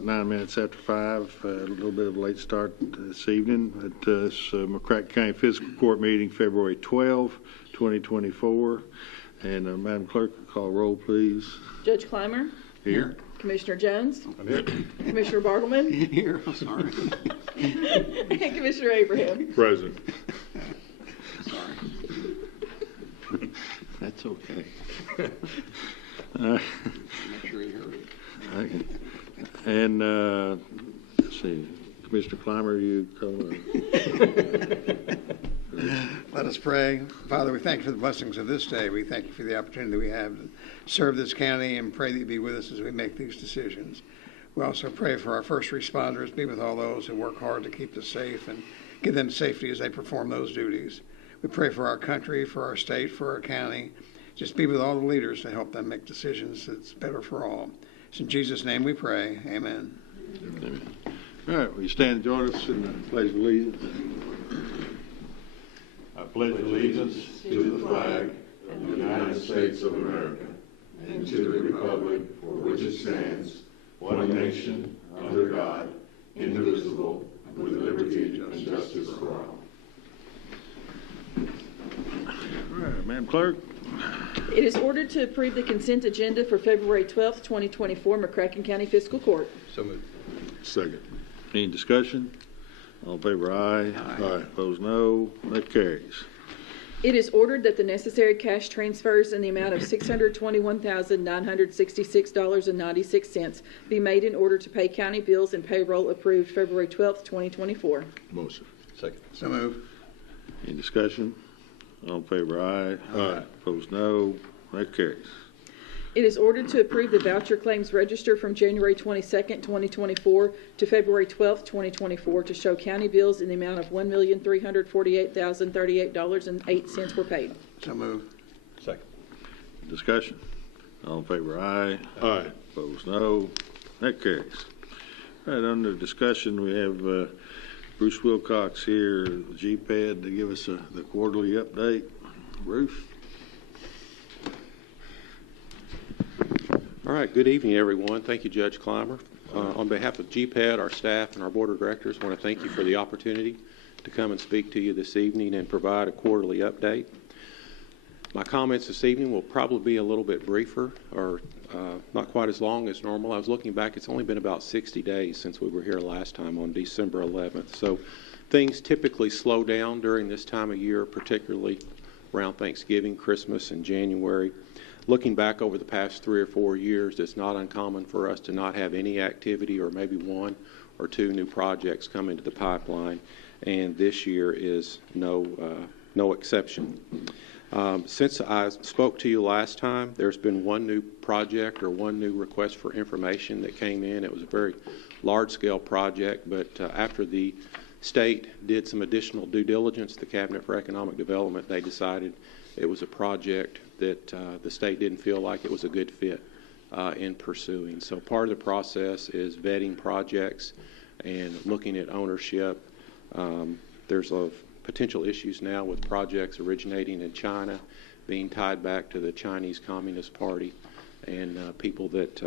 about 9 minutes after 5. A little bit of a late start this evening at this McCracken County Fiscal Court meeting, February 12, 2024. And Madam Clerk, call roll, please. Judge Clymer. Here. Commissioner Jones. I'm here. Commissioner Bartleman. Here, I'm sorry. And Commissioner Abraham. Present. Sorry. That's okay. Make sure you heard it. Okay. And let's see, Commissioner Clymer, you come. Let us pray. Father, we thank you for the blessings of this day. We thank you for the opportunity that we have to serve this county and pray that you be with us as we make these decisions. We also pray for our first responders, be with all those who work hard to keep us safe and give them safety as they perform those duties. We pray for our country, for our state, for our county. Just be with all the leaders to help them make decisions that's better for all. It's in Jesus' name we pray. Amen. Amen. All right, will you stand and join us in the Pledge of Allegiance? I pledge allegiance to the flag of the United States of America and to the republic for which it stands, one nation, under God, indivisible, with liberty and justice for all. All right, Madam Clerk. It is ordered to approve the consent agenda for February 12th, 2024, McCracken County Fiscal Court. So moved. Second. Any discussion? All in favor, aye. Aye. Opposed, no. That carries. It is ordered that the necessary cash transfers in the amount of $621,966.96 be made in order to pay county bills and payroll approved February 12th, 2024. Motion. Second. So move. Any discussion? All in favor, aye. Aye. Opposed, no. That carries. It is ordered to approve the voucher claims register from January 22nd, 2024 to February 12th, 2024 to show county bills in the amount of $1,348,038.08 were paid. So move. Second. Discussion? All in favor, aye. Aye. Opposed, no. That carries. All right, under discussion, we have Bruce Wilcox here, GPAD, to give us the quarterly update. Bruce? All right, good evening, everyone. Thank you, Judge Clymer. On behalf of GPAD, our staff, and our board of directors, I want to thank you for the opportunity to come and speak to you this evening and provide a quarterly update. My comments this evening will probably be a little bit briefer or not quite as long as normal. I was looking back, it's only been about 60 days since we were here last time on December 11th. So things typically slow down during this time of year, particularly around Thanksgiving, Christmas, and January. Looking back over the past 3 or 4 years, it's not uncommon for us to not have any activity or maybe 1 or 2 new projects come into the pipeline, and this year is no exception. Since I spoke to you last time, there's been 1 new project or 1 new request for information that came in. It was a very large-scale project, but after the state did some additional due diligence, the Cabinet for Economic Development, they decided it was a project that the state didn't feel like it was a good fit in pursuing. So part of the process is vetting projects and looking at ownership. There's potential issues now with projects originating in China being tied back to the Chinese Communist Party and people that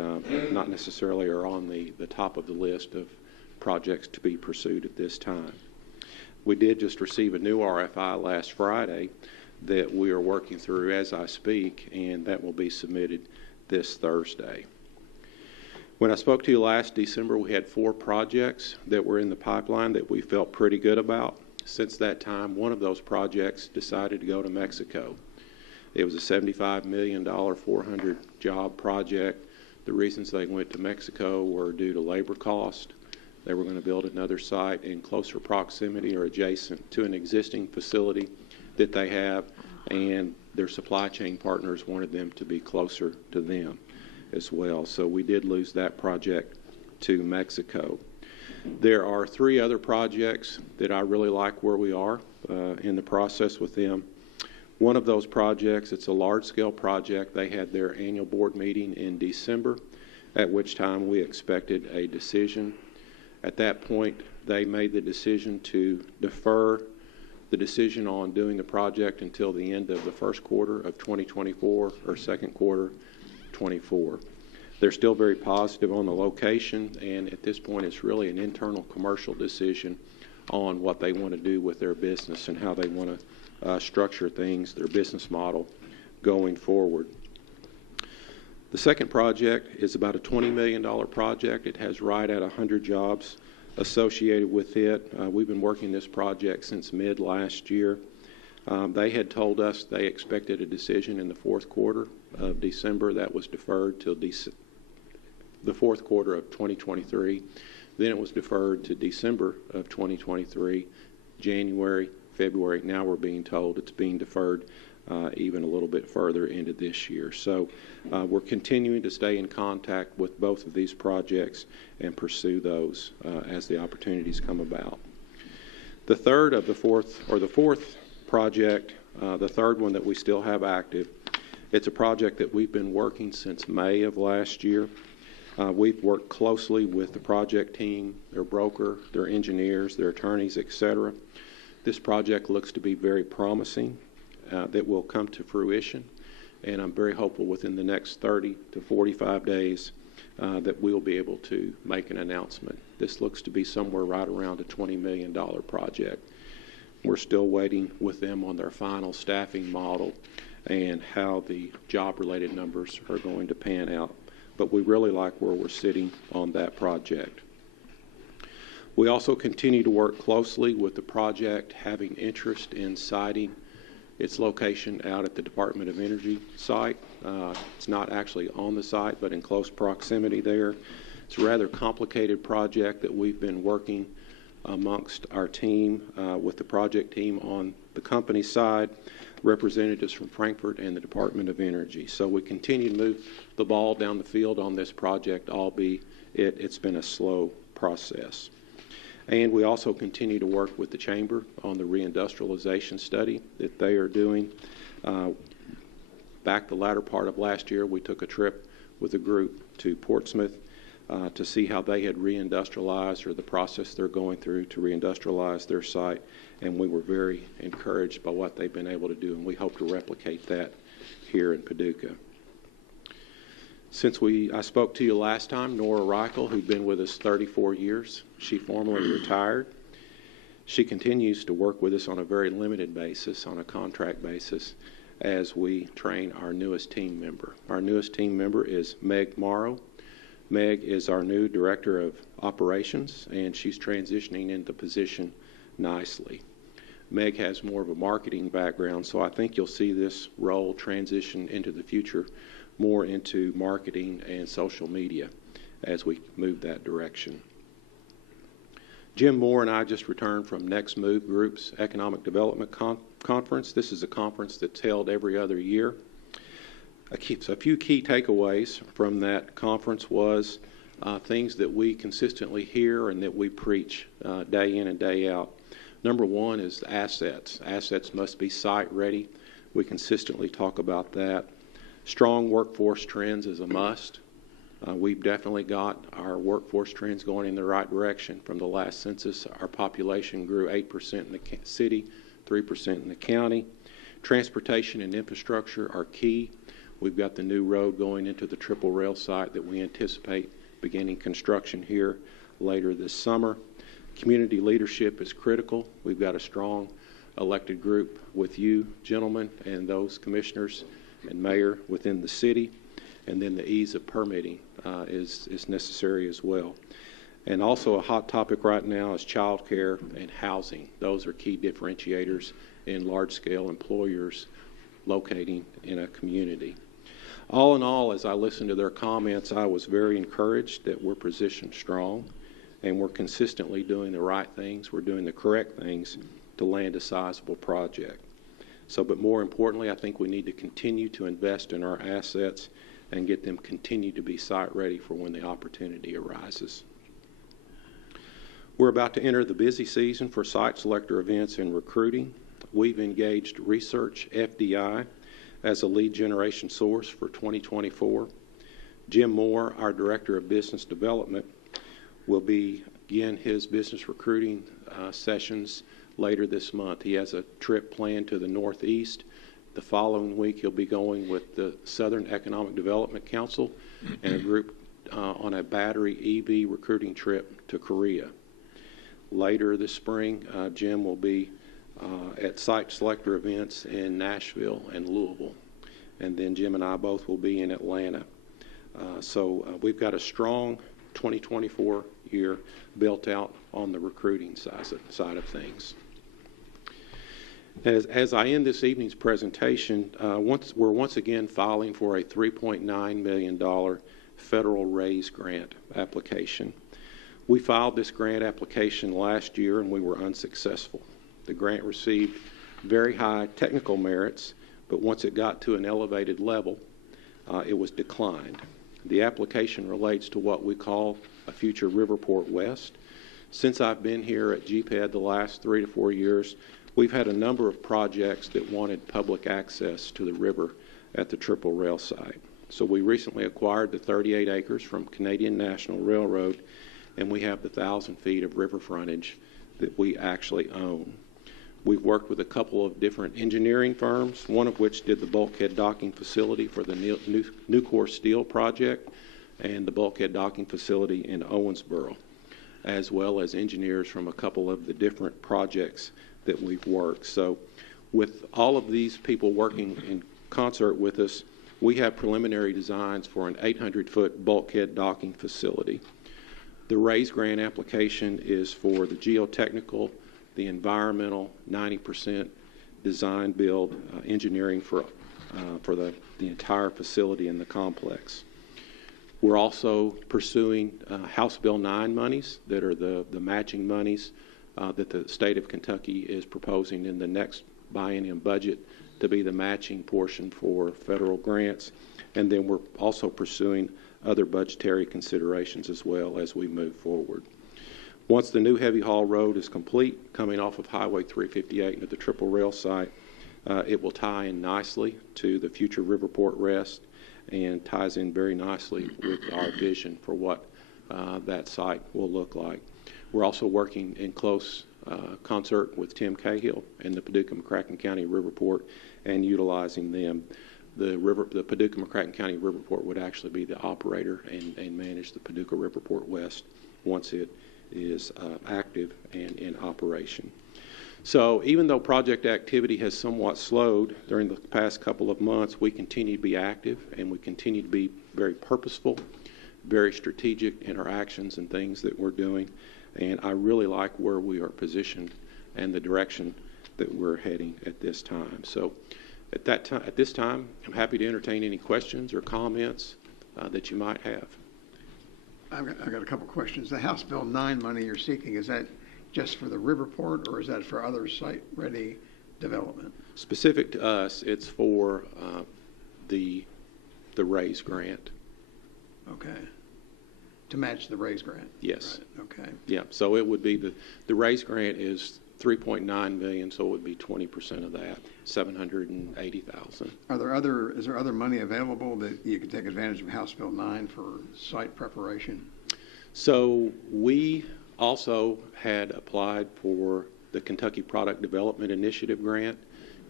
not necessarily are on the top of the list of projects to be pursued at this time. We did just receive a new RFI last Friday that we are working through as I speak, and that will be submitted this Thursday. When I spoke to you last December, we had 4 projects that were in the pipeline that we felt pretty good about. Since that time, one of those projects decided to go to Mexico. It was a $75 million, 400-job project. The reasons they went to Mexico were due to labor cost. They were going to build another site in closer proximity or adjacent to an existing facility that they have, and their supply chain partners wanted them to be closer to them as well. So we did lose that project to Mexico. There are 3 other projects that I really like where we are in the process with them. One of those projects, it's a large-scale project. They had their annual board meeting in December, at which time we expected a decision. At that point, they made the decision to defer the decision on doing the project until the end of the first quarter of 2024 or second quarter 24. They're still very positive on the location, and at this point it's really an internal commercial decision on what they want to do with their business and how they want to structure things, their business model going forward. The second project is about a $20 million project. It has right at 100 jobs associated with it. We've been working this project since mid last year. They had told us they expected a decision in the fourth quarter of December. That was deferred till the fourth quarter of 2023. Then it was deferred to December of 2023, January, February. Now we're being told it's being deferred even a little bit further into this year. So we're continuing to stay in contact with both of these projects and pursue those as the opportunities come about. The fourth project, the third one that we still have active, it's a project that we've been working since May of last year. We've worked closely with the project team, their broker, their engineers, their attorneys, etc. This project looks to be very promising, that will come to fruition, and I'm very hopeful within the next 30 to 45 days that we'll be able to make an announcement. This looks to be somewhere right around a $20 million project. We're still waiting with them on their final staffing model and how the job-related numbers are going to pan out. But we really like where we're sitting on that project. We also continue to work closely with the project having interest in siting its location out at the Department of Energy site. It's not actually on the site, but in close proximity there. It's a rather complicated project that we've been working amongst our team, with the project team on the company side, representatives from Frankfurt and the Department of Energy. So we continue to move the ball down the field on this project, albeit it's been a slow process. And we also continue to work with the Chamber on the reindustrialization study that they are doing. Back the latter part of last year, we took a trip with a group to Portsmouth to see how they had reindustrialized, or the process they're going through to reindustrialize their site. And we were very encouraged by what they've been able to do, and we hope to replicate that here in Paducah. Since I spoke to you last time, Nora Reichel, who'd been with us 34 years, she formally retired. She continues to work with us on a very limited basis, on a contract basis, as we train our newest team member. Our newest team member is Meg Morrow. Meg is our new Director of Operations, and she's transitioning into position nicely. Meg has more of a marketing background, so I think you'll see this role transition into the future more into marketing and social media as we move that direction. Jim Moore and I just returned from Next Move Group's Economic Development Conference. This is a conference that's held every other year. A few key takeaways from that conference was things that we consistently hear and that we preach day in and day out. Number one is assets. Assets must be site ready. We consistently talk about that. Strong workforce trends is a must. We've definitely got our workforce trends going in the right direction. From the last census, our population grew 8% in the city, 3% in the county. Transportation and infrastructure are key. We've got the new road going into the triple rail site that we anticipate beginning construction here later this summer. Community leadership is critical. We've got a strong elected group with you, gentlemen, and those commissioners and mayor within the city. And then the ease of permitting is necessary as well. And also a hot topic right now is child care and housing. Those are key differentiators in large-scale employers locating in a community. All in all, as I listened to their comments, I was very encouraged that we're positioned strong and we're consistently doing the right things. We're doing the correct things to land a sizable project. But more importantly, I think we need to continue to invest in our assets and get them continue to be site ready for when the opportunity arises. We're about to enter the busy season for site selector events and recruiting. We've engaged Research FDI as a lead generation source for 2024. Jim Moore, our Director of Business Development, will begin his business recruiting sessions later this month. He has a trip planned to the Northeast The following week, he'll be going with the Southern Economic Development Council and a group on a battery EV recruiting trip to Korea. Later this spring, Jim will be at site selector events in Nashville and Louisville. And then Jim and I both will be in Atlanta. So we've got a strong 2024 year built out on the recruiting side of things. As I end this evening's presentation, we're once again filing for a $3.9 million federal RAISE grant application. We filed this grant application last year and we were unsuccessful. The grant received very high technical merits, but once it got to an elevated level, it was declined. The application relates to what we call a future Riverport West. Since I've been here at GPED the last 3 to 4 years, we've had a number of projects that wanted public access to the river at the Triple Rail site. So we recently acquired the 38 acres from Canadian National Railroad, and we have the 1,000 feet of river frontage that we actually own. We've worked with a couple of different engineering firms, one of which did the bulkhead docking facility for the Nucor Steel project and the bulkhead docking facility in Owensboro, as well as engineers from a couple of the different projects that we've worked. So with all of these people working in concert with us, we have preliminary designs for an 800-foot bulkhead docking facility. The RAISE grant application is for the geotechnical, the environmental, 90% design, build, engineering for the entire facility in the complex. We're also pursuing House Bill 9 monies that are the matching monies that the state of Kentucky is proposing in the next biennium budget to be the matching portion for federal grants. And then we're also pursuing other budgetary considerations as well as we move forward. Once the new heavy haul road is complete, coming off of Highway 358 into the Triple Rail site, it will tie in nicely to the future Riverport West and ties in very nicely with our vision for what that site will look like. We're also working in close concert with Tim Cahill and the Paducah McCracken County Riverport and utilizing them. The Paducah McCracken County Riverport would actually be the operator and manage the Paducah Riverport West once it is active and in operation. So even though project activity has somewhat slowed during the past couple of months, we continue to be active and we continue to be very purposeful, very strategic in our actions and things that we're doing. And I really like where we are positioned and the direction that we're heading at this time. So at this time, I'm happy to entertain any questions or comments that you might have. I've got a couple questions. The House Bill 9 money you're seeking, is that just for the Riverport or is that for other site-ready development? Specific to us, it's for the RAISE grant. Okay. To match the RAISE grant? Yes. Right. Okay. Yeah, so it would be the RAISE grant is $3.9 million, so it would be 20% of that, $780,000. Is there other money available that you could take advantage of House Bill 9 for site preparation? So we also had applied for the Kentucky Product Development Initiative grant.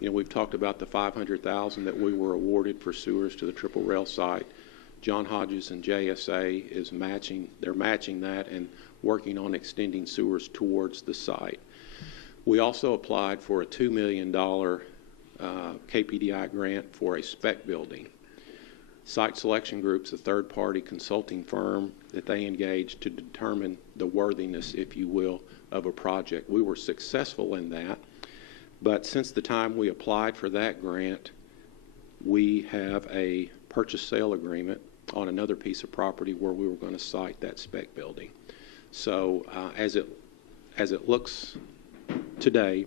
You know, we've talked about the $500,000 that we were awarded for sewers to the Triple Rail site. John Hodges and JSA is matching that and working on extending sewers towards the site. We also applied for a $2 million KPDI grant for a spec building. Site Selection Group's a third-party consulting firm that they engaged to determine the worthiness, if you will, of a project. We were successful in that, but since the time we applied for that grant, we have a purchase sale agreement on another piece of property where we were going to site that spec building. So as it looks today,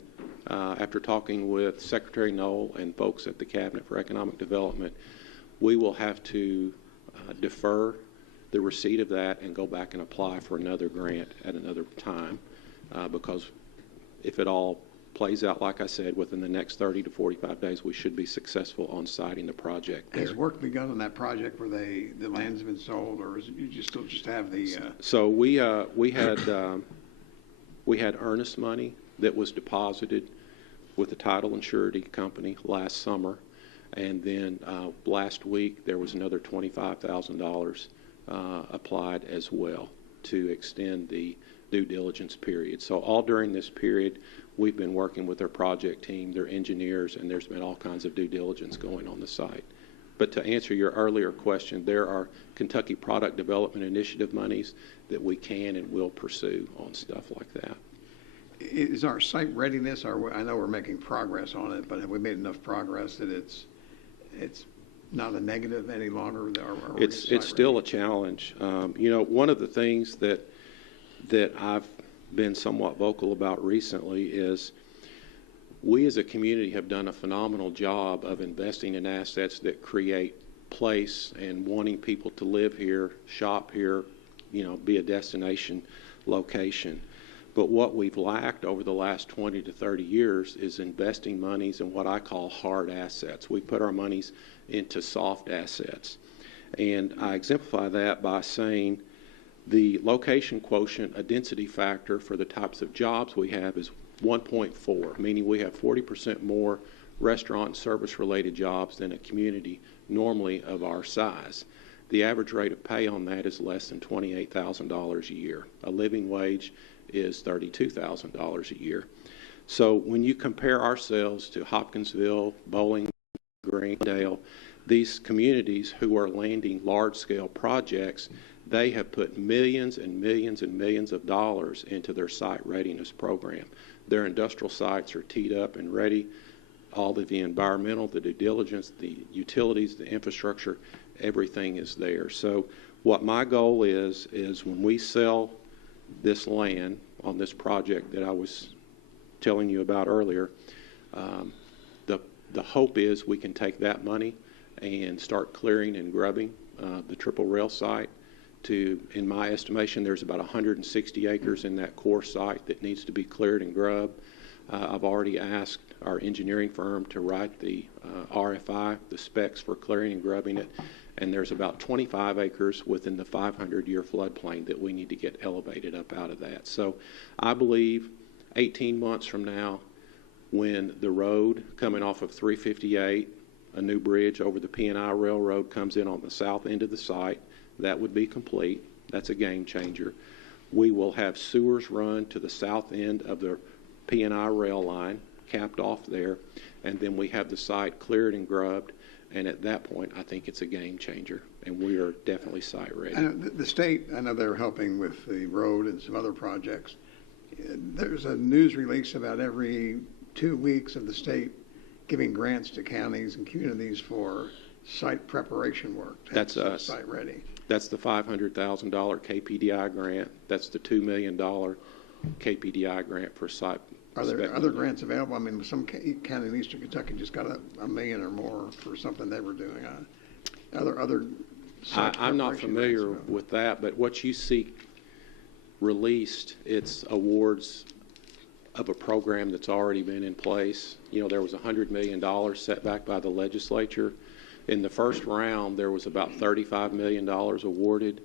after talking with Secretary Knoll and folks at the Cabinet for Economic Development, we will have to defer the receipt of that and go back and apply for another grant at another time because if it all plays out, like I said, within the next 30 to 45 days, we should be successful on siting the project there. Has work begun on that project where the land's been sold, or is it you still just have the... So we had earnest money that was deposited with the title and surety company last summer. And then last week, there was another $25,000 applied as well to extend the due diligence period. So all during this period, we've been working with their project team, their engineers, and there's been all kinds of due diligence going on the site. But to answer your earlier question, there are Kentucky Product Development Initiative monies that we can and will pursue on stuff like that. Is our site readiness, I know we're making progress on it, but have we made enough progress that it's not a negative any longer? It's still a challenge. You know, one of the things that I've been somewhat vocal about recently is we as a community have done a phenomenal job of investing in assets that create place and wanting people to live here, shop here, you know, be a destination location. But what we've lacked over the last 20 to 30 years is investing monies in what I call hard assets. We put our monies into soft assets. And I exemplify that by saying the location quotient, a density factor for the types of jobs we have is 1.4, meaning we have 40% more restaurant and service-related jobs than a community normally of our size. The average rate of pay on that is less than $28,000 a year. A living wage is $32,000 a year. So when you compare ourselves to Hopkinsville, Bowling Green, Dale, these communities who are landing large-scale projects, they have put millions and millions and millions of dollars into their site readiness program. Their industrial sites are teed up and ready. All of the environmental, the due diligence, the utilities, the infrastructure, everything is there. So what my goal is when we sell this land on this project that I was telling you about earlier, the hope is we can take that money and start clearing and grubbing the triple rail site. In my estimation, there's about 160 acres in that core site that needs to be cleared and grubbed. I've already asked our engineering firm to write the RFI, the specs for clearing and grubbing it, and there's about 25 acres within the 500-year floodplain that we need to get elevated up out of that. So I believe 18 months from now, when the road coming off of 358, a new bridge over the P&I Railroad comes in on the south end of the site, that would be complete. That's a game changer. We will have sewers run to the south end of the P&I rail line, capped off there, and then we have the site cleared and grubbed, and at that point, I think it's a game changer, and we are definitely site ready. I know the state, I know they're helping with the road and some other projects. There's a news release about every 2 weeks of the state giving grants to counties and communities for site preparation work. That's us. Site ready. That's the $500,000 KPDI grant. That's the $2 million KPDI grant for site. Are there other grants available? I mean, some county in eastern Kentucky just got $1 million or more for something they were doing. Other I'm not familiar with that, but what you see released, it's awards of a program that's already been in place. You know, there was $100 million set back by the legislature. In the first round, there was about $35 million awarded.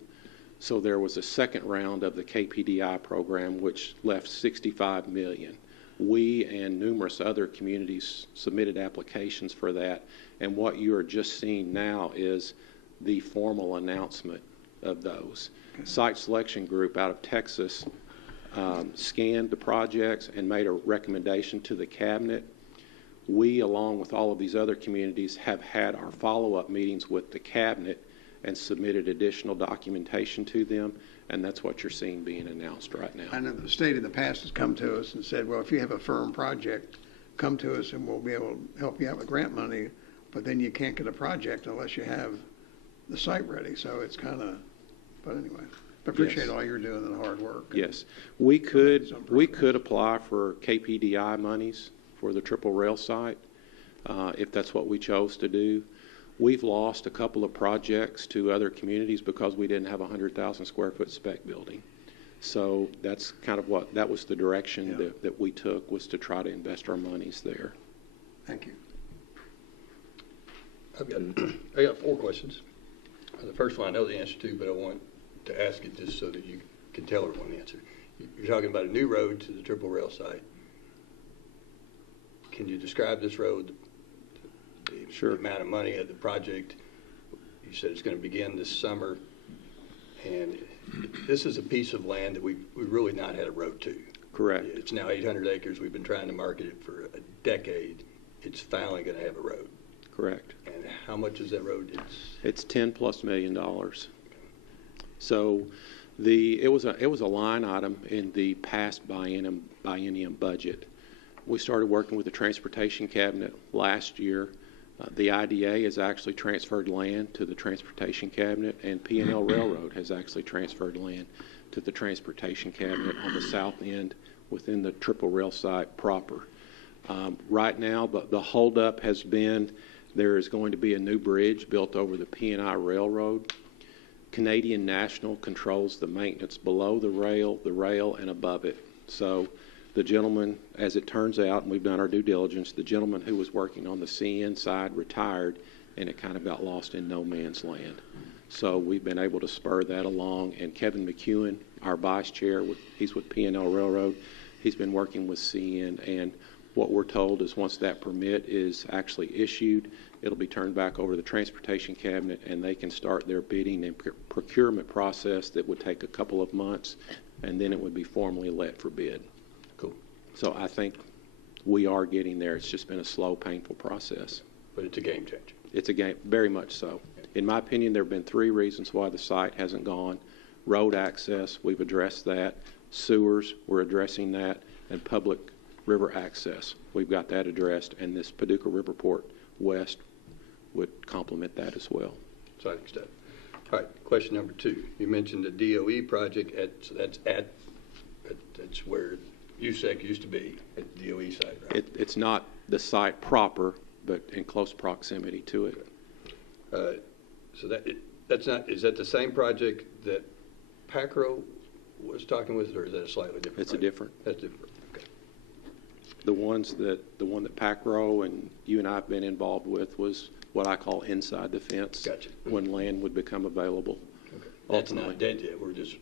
So there was a second round of the KPDI program, which left $65 million. We and numerous other communities submitted applications for that. And what you are just seeing now is the formal announcement of those. Okay. Site Selection Group out of Texas scanned the projects and made a recommendation to the cabinet. We, along with all of these other communities, have had our follow-up meetings with the cabinet and submitted additional documentation to them, and that's what you're seeing being announced right now. I know the state in the past has come to us and said, well, if you have a firm project, come to us and we'll be able to help you out with grant money, but then you can't get a project unless you have the site ready. So it's kind of, but anyway, I appreciate all you're doing and the hard work. Yes. We could apply for KPDI monies for the triple rail site, if that's what we chose to do. We've lost a couple of projects to other communities because we didn't have a 100,000 square foot spec building. So that's kind of that was the direction that we took, was to try to invest our monies there. Thank you. I got 4 questions. The first one I know the answer to, but I want to ask it just so that you can tell everyone the answer. You're talking about a new road to the triple rail site. Can you describe this road, Sure. the amount of money of the project. You said it's going to begin this summer, and this is a piece of land that we've really not had a road to. Correct. It's now 800 acres. We've been trying to market it for a decade. It's finally going to have a road. Correct. And how much is that road? It's $10+ million. So it was a line item in the past biennium budget. We started working with the Transportation Cabinet last year. The IDA has actually transferred land to the Transportation Cabinet, and P&L Railroad has actually transferred land to the Transportation Cabinet on the south end within the Triple Rail site proper. Right now, the holdup has been there is going to be a new bridge built over the P&I Railroad. Canadian National controls the maintenance below the rail, and above it. So the gentleman, as it turns out, and we've done our due diligence, the gentleman who was working on the CN side retired, and it kind of got lost in no man's land. So we've been able to spur that along, and Kevin McCuen, our vice chair, he's with P&L Railroad, he's been working with CN, and what we're told is once that permit is actually issued, it'll be turned back over to the Transportation Cabinet, and they can start their bidding and procurement process that would take a couple of months, and then it would be formally let for bid. Cool. So I think we are getting there. It's just been a slow, painful process. But it's a game changer. It's a game, very much so. In my opinion, there have been 3 reasons why the site hasn't gone. Road access, we've addressed that. Sewers, we're addressing that. And public river access, we've got that addressed. And this Paducah Riverport West would complement that as well. Exciting stuff. All right, question number 2. You mentioned the DOE project, so that's where USEC used to be, at the DOE site, right? It's not the site proper, but in close proximity to it. So that's not, is that the same project that PACRO was talking with, or is that a slightly different It's project? a different. That's different, okay. The one that PACRO and you and I have been involved with was what I call inside the fence. Gotcha. When land would become available. Okay. That's Ultimately. not dead yet. We're just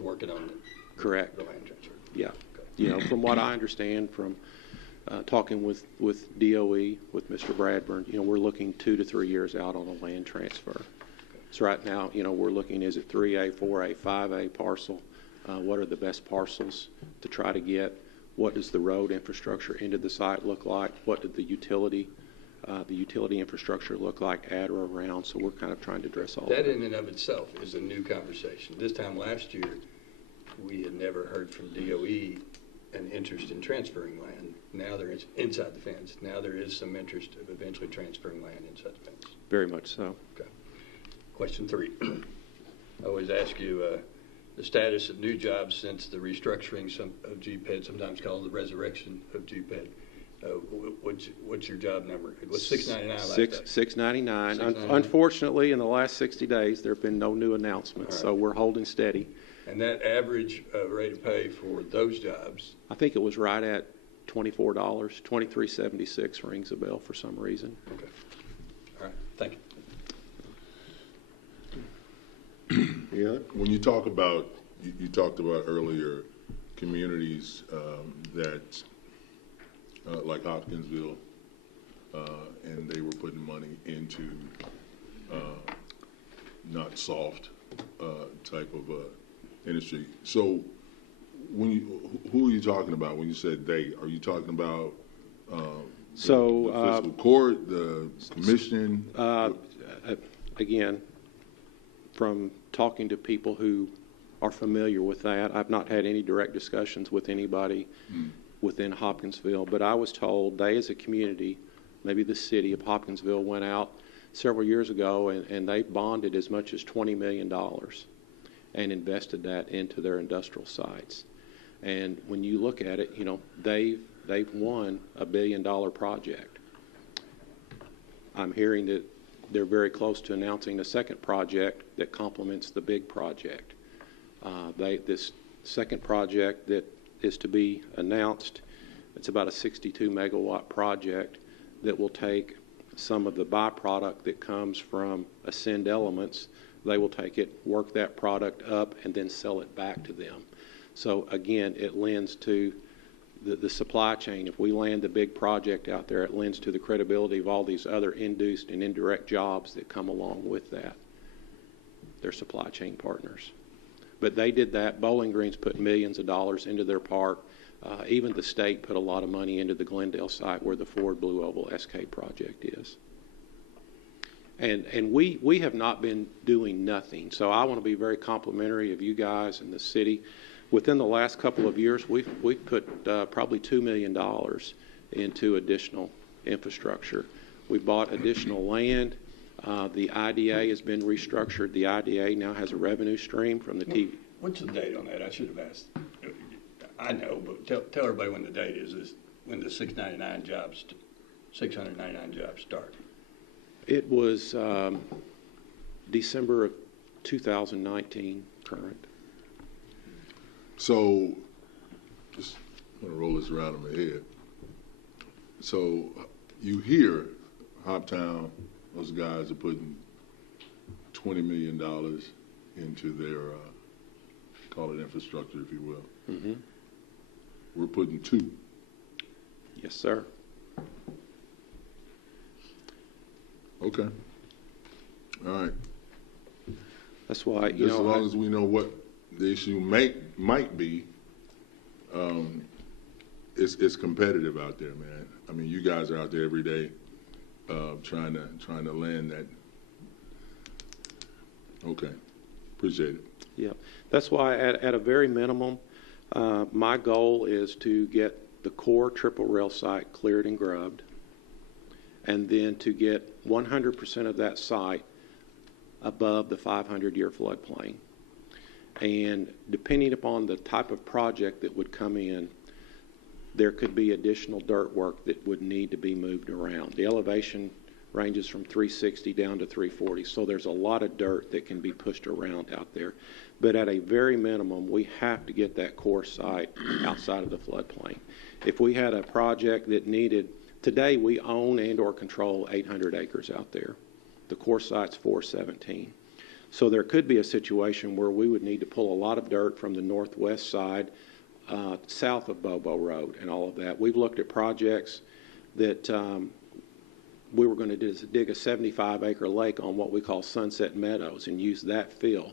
working on Correct. the land transfer. Yeah. Okay. You know, from what I understand from talking with DOE, with Mr. Bradburn, you know, we're looking 2 to 3 years out on a land transfer. So right now, you know, we're looking, is it 3A, 4A, 5A parcel? What are the best parcels to try to get? What does the road infrastructure into the site look like? What did the utility infrastructure look like at or around? So we're kind of trying to address all That that. in and of itself is a new conversation. This time last year, we had never heard from DOE an interest in transferring land. Now there is inside the fence. Now there is some interest of eventually transferring land inside the fence. Very much so. Okay. Question 3. I always ask you the status of new jobs since the restructuring of GPED, sometimes called the resurrection of GPED. What's your job number? It was 699 last day. 699. 699. Unfortunately, in the last 60 days, there have been no new announcements, All so right. we're holding steady. And that average rate of pay for those jobs, I think it was right at $24, $23.76 rings a bell for some reason. okay. All right, thank you. Yeah. When you talk about, you talked about earlier communities that, like Hopkinsville, and they were putting money into not soft type of industry. So who are you talking about when you said they? Are you talking about the fiscal court, the commission? Again, from talking to people who are familiar with that, I've not had any direct discussions with anybody within Hopkinsville, but I was told they as a community, maybe the city of Hopkinsville, went out several years ago and they bonded as much as $20 million and invested that into their industrial sites. And when you look at it, you know, they've won a $1 billion project. I'm hearing that they're very close to announcing a second project that complements the big project. This second project that is to be announced, it's about a 62 megawatt project that will take some of the byproduct that comes from Ascend Elements. They will take it, work that product up, and then sell it back to them. So again, it lends to the supply chain. If we land the big project out there, it lends to the credibility of all these other induced and indirect jobs that come along with that. They're supply chain partners. But they did that. Bowling Green's put millions of dollars into their park. Even the state put a lot of money into the Glendale site where the Ford Blue Oval SK project is. And we have not been doing nothing. So I want to be very complimentary of you guys and the city. Within the last couple of years, we've put probably $2 million into additional infrastructure. We bought additional land. The IDA has been restructured. The IDA now has a revenue stream from the TV. What's the date on that? I should have asked. I know, but tell everybody when the date is when the 699 jobs start. It was December of 2019, current. So, just going to roll this around in my head. So, you hear Hoptown, those guys are putting $20 million into their, call it infrastructure, if you will. Mm-hmm. We're putting $2 million. Yes, sir. Okay. All right. That's why, Just as long as we know what the issue might be, it's competitive out there, man. I mean, you guys are out there every day trying to land that. Okay. Appreciate it. Yeah. That's why at a very minimum, my goal is to get the core triple rail site cleared and grubbed, and then to get 100% of that site above the 500-year floodplain. And depending upon the type of project that would come in, there could be additional dirt work that would need to be moved around. The elevation ranges from 360 down to 340, so there's a lot of dirt that can be pushed around out there. But at a very minimum, we have to get that core site outside of the floodplain. If we had a project that needed, today we own and or control 800 acres out there. The core site's 417. So there could be a situation where we would need to pull a lot of dirt from the northwest side south of Bobo Road and all of that. We've looked at projects that we were going to dig a 75-acre lake on what we call Sunset Meadows and use that fill.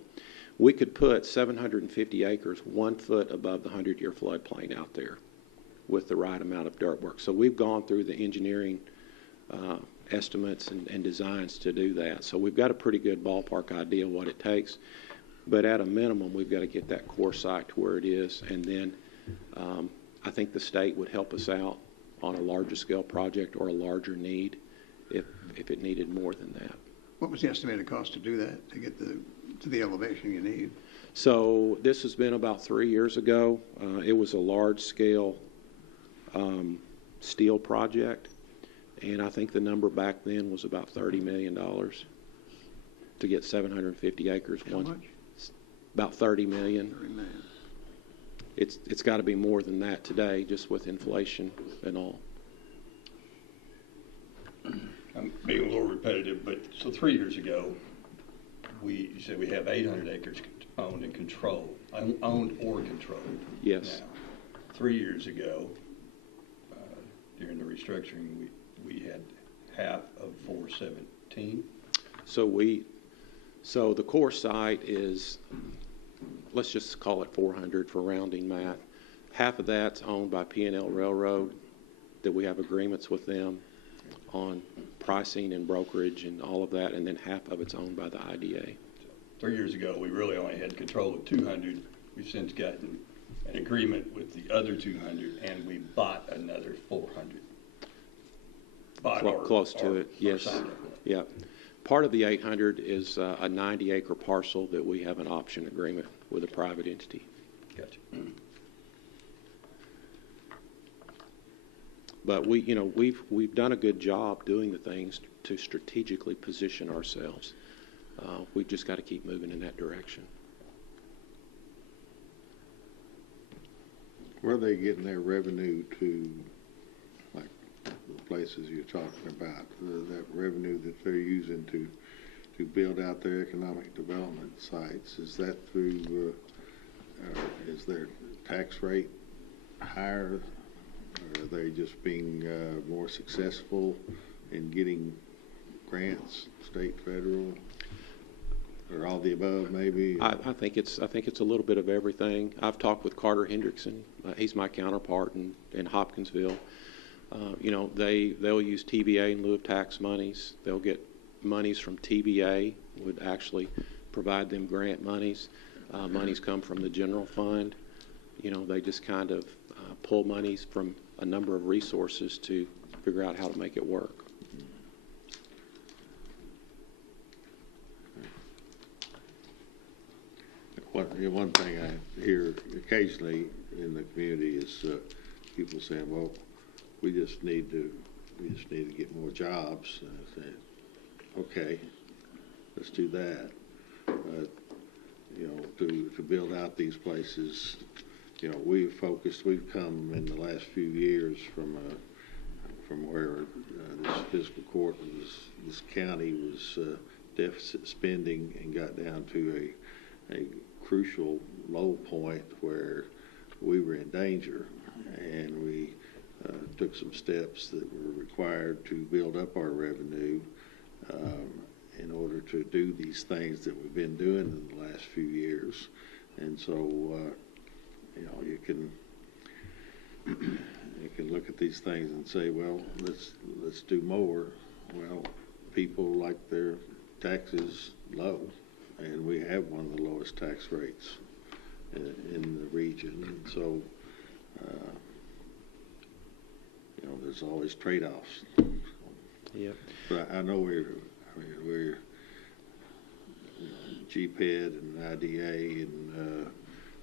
We could put 750 acres 1 foot above the 100-year floodplain out there with the right amount of dirt work. So we've gone through the engineering estimates and designs to do that. So we've got a pretty good ballpark idea of what it takes. But at a minimum, we've got to get that core site to where it is. And then I think the state would help us out on a larger scale project or a larger need if it needed more than that. What was the estimated cost to do that, to get to the elevation you need? So this has been about 3 years ago. It was a large scale steel project. And I think the number back then was about $30 million to get 750 acres. How much? About $30 million. $30 million. It's got to be more than that today, just with inflation and all. I'm being a little repetitive, but so 3 years ago, you said we have 800 acres owned and controlled, owned or controlled. Yes. Now, 3 years ago, during the restructuring, we had half of 417. So the core site is, let's just call it 400 for rounding math. Half of that's owned by P&L Railroad, that we have agreements with them on pricing and brokerage and all of that, and then half of it's owned by the IDA. 3 years ago, we really only had control of 200. We've since gotten an agreement with the other 200, and we bought another 400. Close to it, yes. Yeah. Part of the 800 is a 90-acre parcel that we have an option agreement with a private entity. Gotcha. But we've done a good job doing the things to strategically position ourselves. We've just got to keep moving in that direction. Where are they getting their revenue to, like the places you're talking about, that revenue that they're using to build out their economic development sites? Is that through, is their tax rate higher Are they just being more successful in getting grants, state, federal, or all the above, maybe? I think it's a little bit of everything. I've talked with Carter Hendrickson. He's my counterpart in Hopkinsville. They'll use TBA in lieu of tax monies. They'll get monies from TBA, would actually provide them grant monies. Monies come from the general fund. They just kind of pull monies from a number of resources to figure out how to make it work. One thing I hear occasionally in the community is people saying, "Well, we just need to get more jobs." And I say, "Okay, let's do that." But to build out these places, we've come in the last few years from where this fiscal court this county was deficit spending and got down to a crucial low point where we were in danger, and we took some steps that were required to build up our revenue in order to do these things that we've been doing in the last few years. And so you can look at these things and say, well, let's do more. Well, people like their taxes low, and we have one of the lowest tax rates in the region. And so there's always trade-offs. Yep. But I know we're GPED and IDA and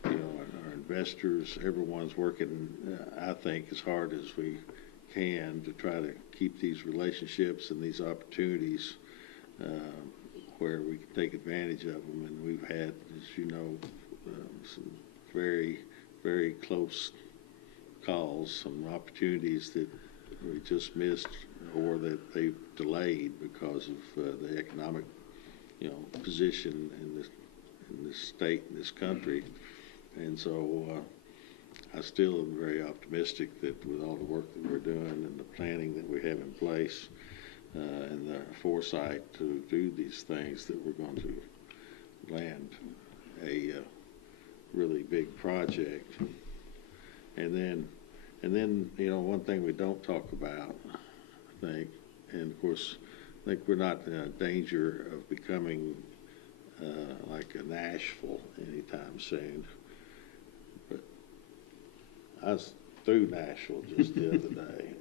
our investors, everyone's working, I think, as hard as we can to try to keep these relationships and these opportunities where we can take advantage of them. And we've had, as you know, some very, very close calls, some opportunities that we just missed or that they've delayed because of the economic, position in this state, in this country. And so I still am very optimistic that with all the work that we're doing and the planning that we have in place and the foresight to do these things, that we're going to land a really big project. And then one thing we don't talk about, I think, and of course, I think we're not in danger of becoming like a Nashville anytime soon. But I was through Nashville just the other day.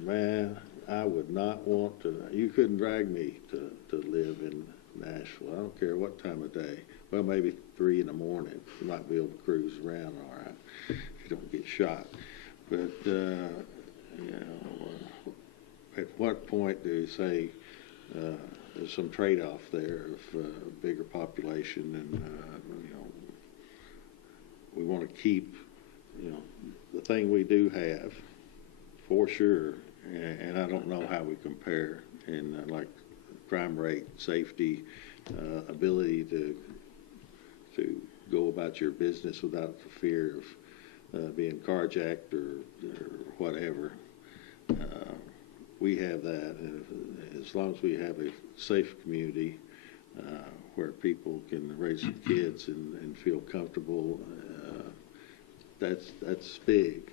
Man, I would not want to. You couldn't drag me to live in Nashville. I don't care what time of day. Well, maybe 3 in the morning. You might be able to cruise around all right if you don't get shot. But at what point do you say there's some trade-off there of bigger population, and we want to keep the thing we do have for sure, and I don't know how we compare in like crime rate, safety, ability to go about your business without the fear of being carjacked or whatever. We have that, and as long as we have a safe community where people can raise some kids and feel comfortable, that's big.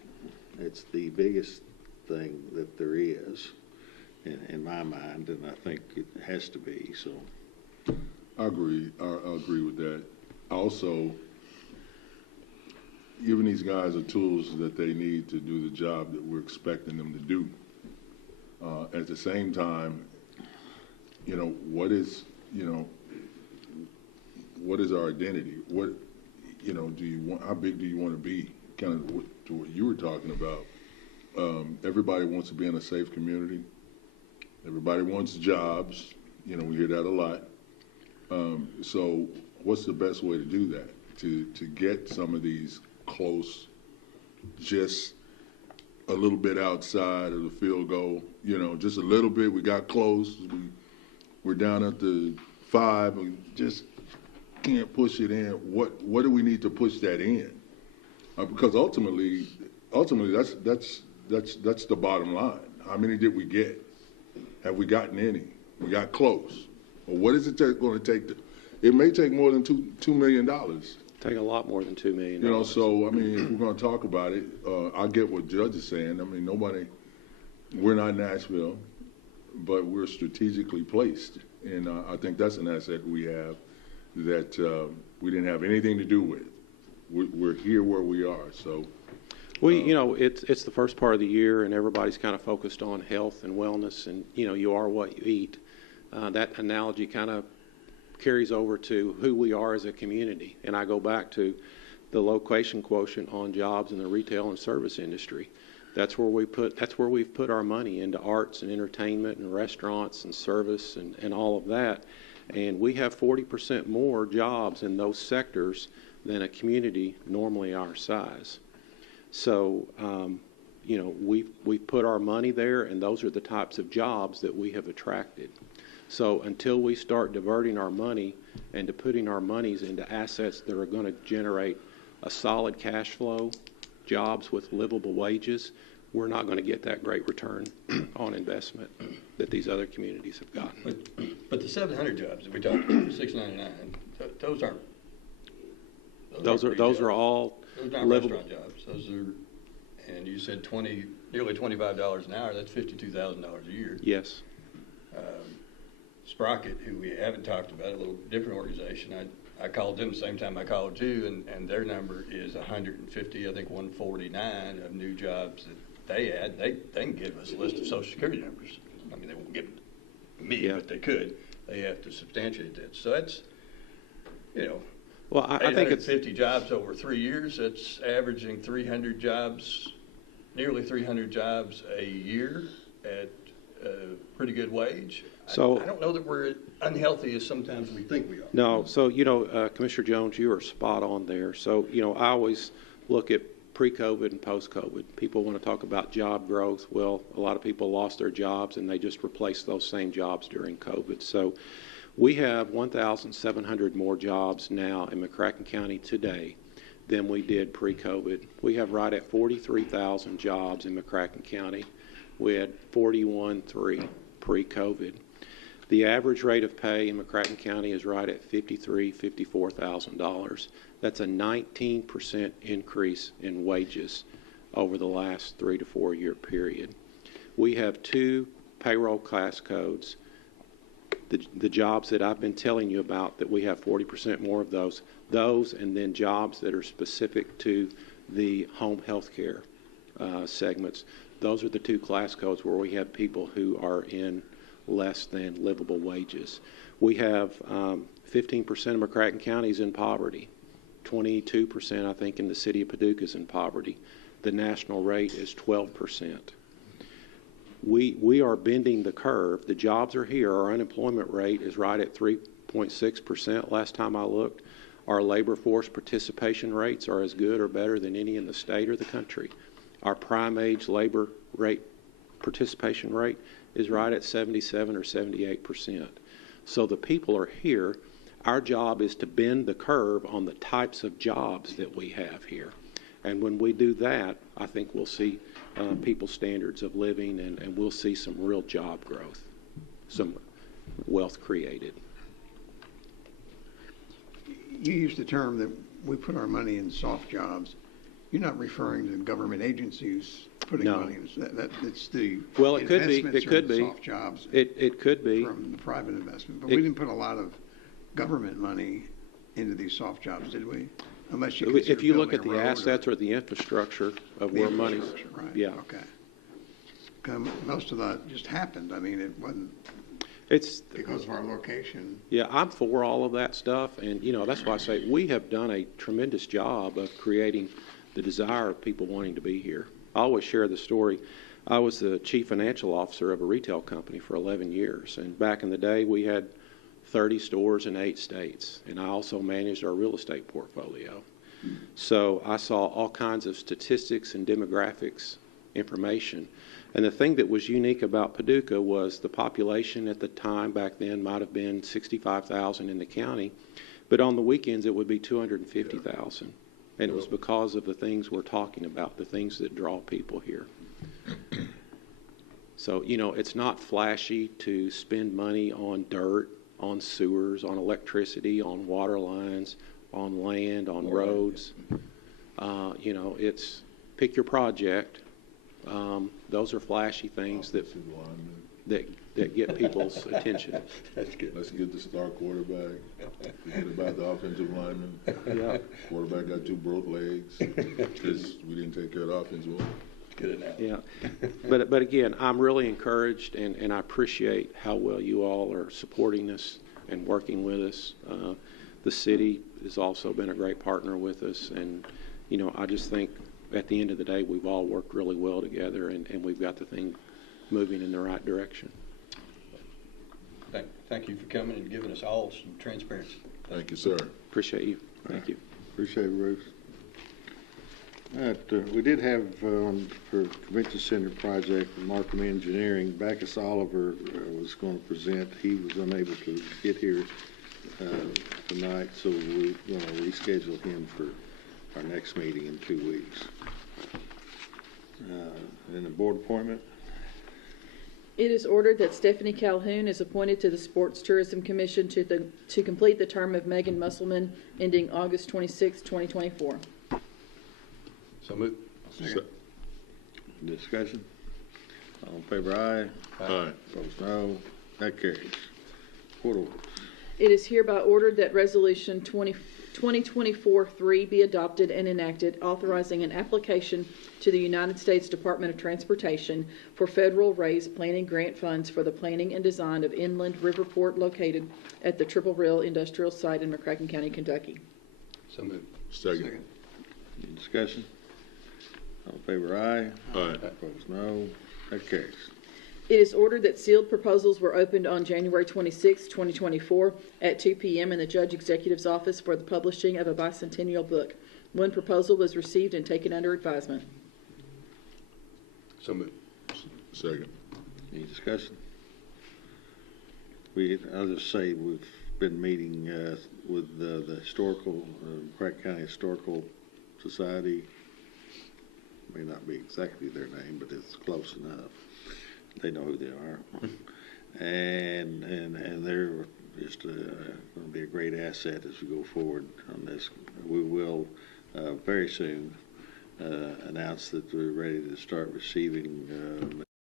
It's the biggest thing that there is in my mind, and I think it has to be. So I agree. I agree with that. Also, giving these guys the tools that they need to do the job that we're expecting them to do. At the same time, what is our identity? What, do you want? How big do you want to be? Kind of to what you were talking about. Everybody wants to be in a safe community. Everybody wants jobs. We hear that a lot. So what's the best way to do that? To get some of these close, just a little bit outside of the field goal, just a little bit. We got close. We're down at the 5. We just can't push it in. What do we need to push that in? Because ultimately, That's the bottom line. How many did we get? Have we gotten any? We got close. Well, what is it going to take? It may take more than $2 million. Take a lot more than $2 million. You know, so I mean, if we're going to talk about it, I get what Judge is saying. I mean, we're not Nashville, but we're strategically placed, and I think that's an asset we have that we didn't have anything to do with. We're here where we are. So, you know, it's the first part of the year, and everybody's kind of focused on health and wellness, and you know, you are what you eat. That analogy kind of carries over to who we are as a community, and I go back to the location quotient on jobs in the retail and service industry. That's where we've put our money into arts and entertainment and restaurants and service and all of that. And we have 40% more jobs in those sectors than a community normally our size. So, you know, we've put our money there, and those are the types of jobs that we have attracted. So until we start diverting our money and to putting our monies into assets that are going to generate a solid cash flow, jobs with livable wages, we're not going to get that great return on investment that these other communities have gotten. But the 700 jobs that we talked about, 699, those aren't. Those are all livable jobs. Those are, and you said nearly $25 an hour. That's $52,000 a year. Yes. Sprocket, who we haven't talked about, a little different organization. I called them the same time I called you, and their number is 150, I think 149 of new jobs that they add. They can give us a list of Social Security numbers. I mean, they won't give me, but they could. They have to substantiate that. So that's, you know, well, I think it's 50 jobs over 3 years. That's averaging 300 jobs, nearly 300 jobs a year at a pretty good wage. So I don't know that we're unhealthy as sometimes we think we are. No. So, you know, Commissioner Jones, you are spot on there. So, you know, I always look at pre-COVID and post-COVID. People want to talk about job growth. Well, a lot of people lost their jobs, and they just replaced those same jobs during COVID. So we have 1,700 more jobs now in McCracken County today than we did pre-COVID. We have right at 43,000 jobs in McCracken County. We had 41,300 pre-COVID. The average rate of pay in McCracken County is right at $53,000, $54,000. That's a 19% increase in wages over the last 3 to 4 year period. We have 2 payroll class codes. The jobs that I've been telling you about, that we have 40% more of those, and then jobs that are specific to the home health care segments. Those are the 2 class codes where we have people who are in less than livable wages. We have 15% of McCracken County is in poverty. 22%, I think, in the city of Paducah is in poverty. The national rate is 12%. We are bending the curve. The jobs are here. Our unemployment rate is right at 3.6% last time I looked. Our labor force participation rates are as good or better than any in the state or the country. Our prime age labor rate participation rate is right at 77 or 78%. So the people are here. Our job is to bend the curve on the types of jobs that we have here. And when we do that, I think we'll see people's standards of living, and we'll see some real job growth, some wealth created. You used the term that we put our money in soft jobs. You're not referring to government agencies putting money in that. It's the well, it could be. It could be soft jobs. It could be from the private investment, but we didn't put a lot of government money into these soft jobs, did we? Unless you if you look at the assets or the infrastructure of where money, right? Yeah. Okay. Most of that just happened. I mean, it wasn't. It's because of our location. Yeah, I'm for all of that stuff, and you know that's why I say we have done a tremendous job of creating the desire of people wanting to be here. I always share the story. I was the chief financial officer of a retail company for 11 years, and back in the day we had 30 stores in 8 states, and I also managed our real estate portfolio. So I saw all kinds of statistics and demographics information. And the thing that was unique about Paducah was the population at the time back then might have been 65,000 in the county, but on the weekends it would be 250,000. And it was because of the things we're talking about, the things that draw people here. So, it's not flashy to spend money on dirt, on sewers, on electricity, on water lines, on land, on roads. It's pick your project. Those are flashy things that get people's attention. That's good. Let's get the star quarterback. Forget about the offensive lineman. Yeah. Quarterback got 2 broke legs because we didn't take care of the offensive line. Good analogy. Yeah, but again, I'm really encouraged, and I appreciate how well you all are supporting this and working with us. The city has also been a great partner with us, and I just think at the end of the day, we've all worked really well together, and we've got the thing moving in the right direction. Thank you for coming and giving us all some transparency. Thank you, sir. Appreciate you. Thank you. Appreciate it, Bruce. All right, we did have for Convention Center project, Markham Engineering, Backus Oliver was going to present. He was unable to get here tonight, so we're going to reschedule him for our next meeting in 2 weeks. And the board appointment? It is ordered that Stephanie Calhoun is appointed to the Sports Tourism Commission to complete the term of Megan Musselman ending August 26, 2024. So move. Discussion? All in favor, aye. Aye. Opposed, no. That carries. Court orders. It is hereby ordered that Resolution 2024-3 be adopted and enacted, authorizing an application to the United States Department of Transportation for federal raised planning grant funds for the planning and design of inland riverport located at the Triple Rail Industrial Site in McCracken County, Kentucky. So move. Second. Any discussion? All in favor, aye. Aye. Opposed, no. That carries. It is ordered that sealed proposals were opened on January 26, 2024 at 2 p.m. in the Judge Executive's office for the publishing of a bicentennial book. One proposal was received and taken under advisement. So move. Second. Any discussion? I'll just say we've been meeting with the historical, McCracken County Historical Society. May not be exactly their name, but it's close enough. They know who they are, and they're just going to be a great asset as we go forward on this. We will very soon announce that we're ready to start receiving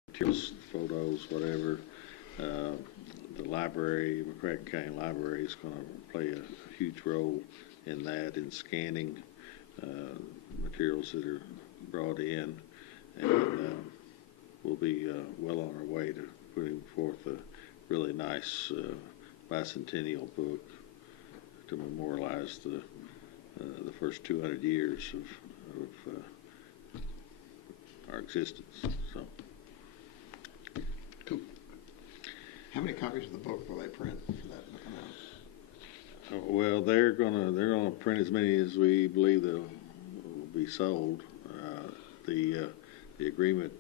materials, photos, whatever. The library, McCracken County Library, is going to play a huge role in that, in scanning materials that are brought in, and we'll be well on our way to putting forth a really nice bicentennial book to memorialize the first 200 years of our existence. So, Cool. How many copies of the book will they print for that to come out? well, they're gonna print as many as we believe will be sold. The agreement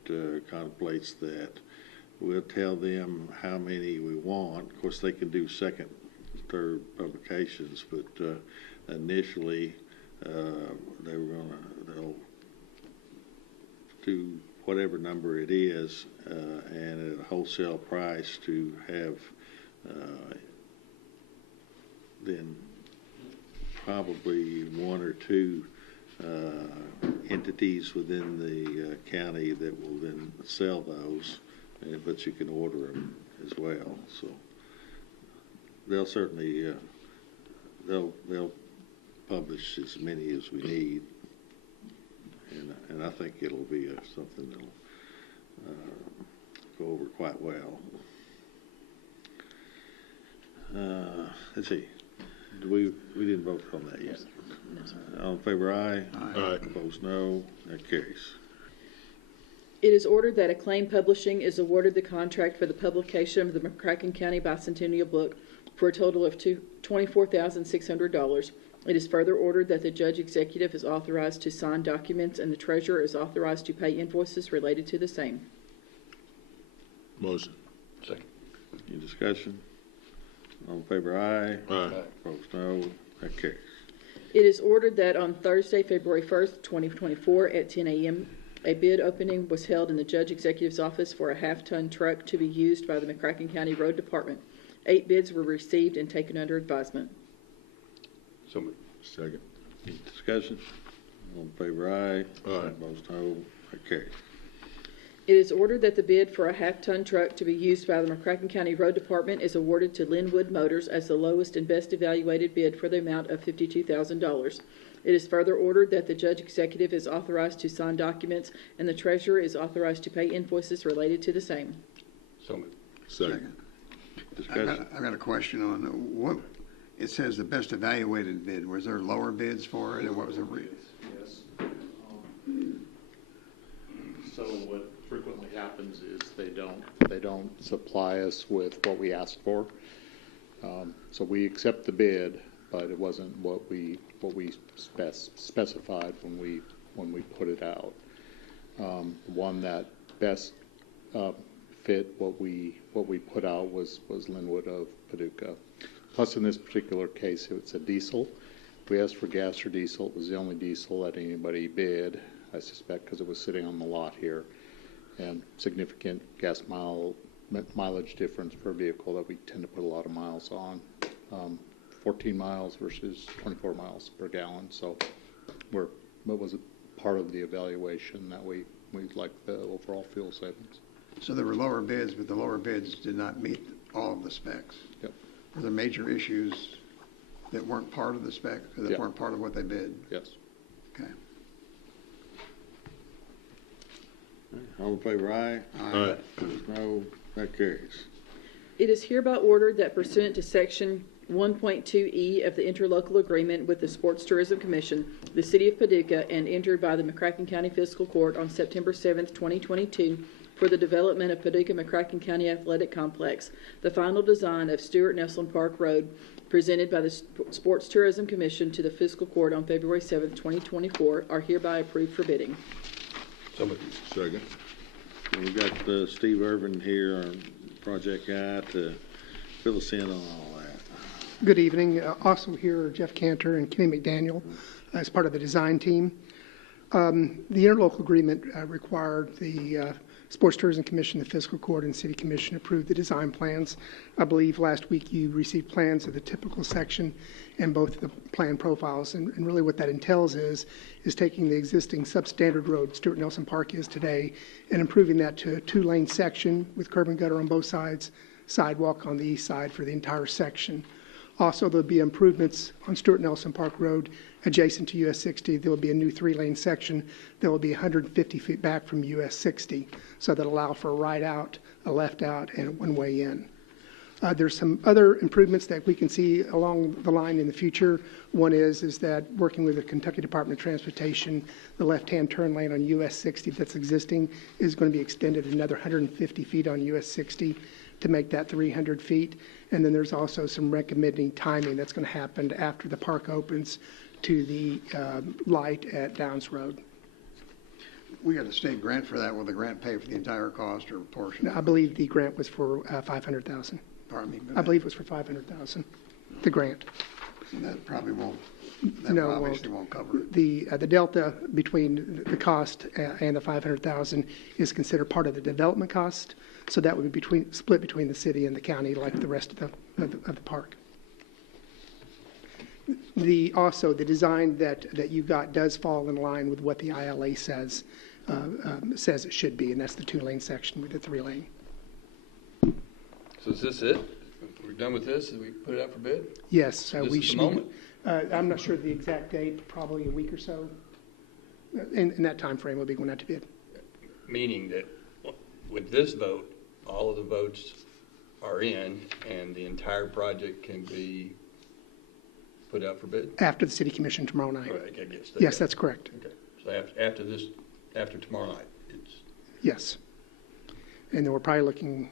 contemplates that we'll tell them how many we want. Of course, they can do second, third publications, but initially they'll do whatever number it is, and at a wholesale price to have then probably one or two entities within the county that will then sell those, but you can order them as well. So they'll certainly they'll publish as many as we need, and I think it'll be something that'll go over quite well. Let's see. We didn't vote on that yet. All in favor, aye. Aye. Opposed, no. That carries. It is ordered that Acclaim Publishing is awarded the contract for the publication of the McCracken County Bicentennial Book for a total of $24,600. It is further ordered that the Judge Executive is authorized to sign documents and the Treasurer is authorized to pay invoices related to the same. Motion. Second. Any discussion? All in favor, aye. Aye. Opposed, no. That carries. It is ordered that on Thursday, February 1st, 2024 at 10 a.m., A bid opening was held in the Judge Executive's office for a half-ton truck to be used by the McCracken County Road Department. 8 bids were received and taken under advisement. So moved. Second. Discussion? All in favor, aye. Aye. Opposed, no. That carries. It is ordered that the bid for a half-ton truck to be used by the McCracken County Road Department is awarded to Linwood Motors as the lowest and best evaluated bid for the amount of $52,000. It is further ordered that the Judge Executive is authorized to sign documents and the Treasurer is authorized to pay invoices related to the same. So moved. Second. Discussion? I've got a question on what, it says the best evaluated bid. Was there lower bids for it, and what was the Yes. So what frequently happens is they don't supply us with what we asked for. So we accept the bid, but it wasn't what we specified when we put it out. The one that best fit what we put out was Linwood of Paducah. Plus, in this particular case, it's a diesel. We asked for gas or diesel. It was the only diesel that anybody bid, I suspect, because it was sitting on the lot here. And significant gas mileage difference per vehicle that we tend to put a lot of miles on. 14 miles versus 24 miles per gallon. So that was a part of the evaluation that we liked the overall fuel savings. So there were lower bids, but the lower bids did not meet all of the specs. Yep. Were there major issues that weren't part of the spec, or that Yeah. weren't part of what they bid? Yes. Okay. All in favor, aye. Aye. Opposed, no. That carries. It is hereby ordered that pursuant to Section 1.2E of the interlocal agreement with the Sports Tourism Commission, the City of Paducah, and entered by the McCracken County Fiscal Court on September 7th, 2022, for the development of Paducah-McCracken County Athletic Complex, the final design of Stuart Nelson Park Road, presented by the Sports Tourism Commission to the Fiscal Court on February 7th, 2024, are hereby approved for bidding. So moved. Second. We got Steve Irvin here, our project guy, to fill us in on all that. Good evening. Also here are Jeff Cantor and Kenny McDaniel as part of the design team. The interlocal agreement required the Sports Tourism Commission, the Fiscal Court, and City Commission approve the design plans. I believe last week you received plans of the typical section and both the plan profiles. And really what that entails is taking the existing substandard road Stuart Nelson Park is today and improving that to a 2-lane section with curb and gutter on both sides, sidewalk on the east side for the entire section. Also, there'll be improvements on Stuart Nelson Park Road adjacent to US 60. There will be a new 3-lane section that will be 150 feet back from US 60, so that'll allow for a right out, a left out, and a one-way in. There's some other improvements that we can see along the line in the future. One is that working with the Kentucky Department of Transportation, the left-hand turn lane on US 60 that's existing is going to be extended another 150 feet on US 60 to make that 300 feet. And then there's also some recommending timing that's going to happen after the park opens to the light at Downs Road. We got a state grant for that. Will the grant pay for the entire cost or a portion? I believe the grant was for $500,000. Pardon me. I believe it was for $500,000, the grant. And that probably won't, that No, it obviously won't cover it. The delta between the cost and the $500,000 is considered part of the development cost, so that would be split between the city and the county, like the rest of the park. Also, the design that you got does fall in line with what the ILA says it should be, and that's the 2-lane section with the 3-lane. So is this it? We're done with this? Did we put it out for bid? Yes, This we is the should. moment? I'm not sure the exact date, probably a week or so. In that time frame, we'll be going out to bid. Meaning that with this vote, all of the votes are in and the entire project can be put out for bid? After the city commission tomorrow night. Right, I guess. Yes, that's correct. Okay. So after tomorrow night, it's. Yes. And then we're probably looking.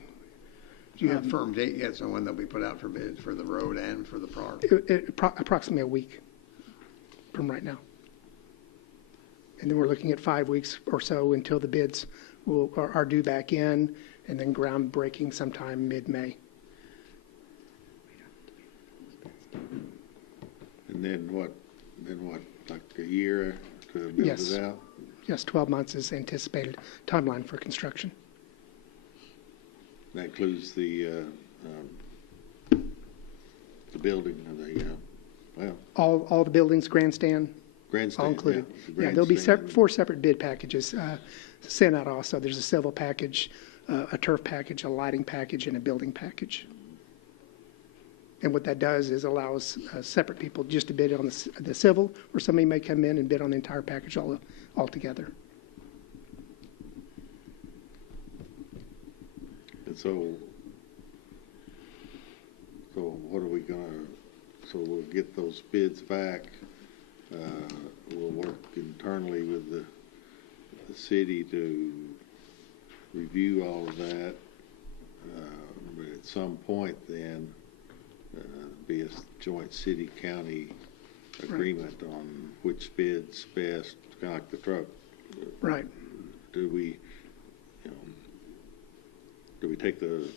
Do you have a firm date yet on when they'll be put out for bids for the road and for the park? Approximately a week from right now. And then we're looking at 5 weeks or so until the bids are due back in, and then groundbreaking sometime mid-May. And then what, like a year to build Yes. it out? Yes, 12 months is anticipated timeline for construction. That includes the building of the, All the buildings, grandstand, grandstand. all included. Yeah, the Yeah, there'll be grandstand. 4 separate bid packages sent out also. There's a civil package, a turf package, a lighting package, and a building package. And what that does is allows separate people just to bid on the civil, or somebody may come in and bid on the entire package all together. And so what are we gonna, so we'll get those bids back. We'll work internally with the city to review all of that. But at some point then, be a joint city-county agreement on which bid's best, kind of like the truck. Right. Do we, do we take the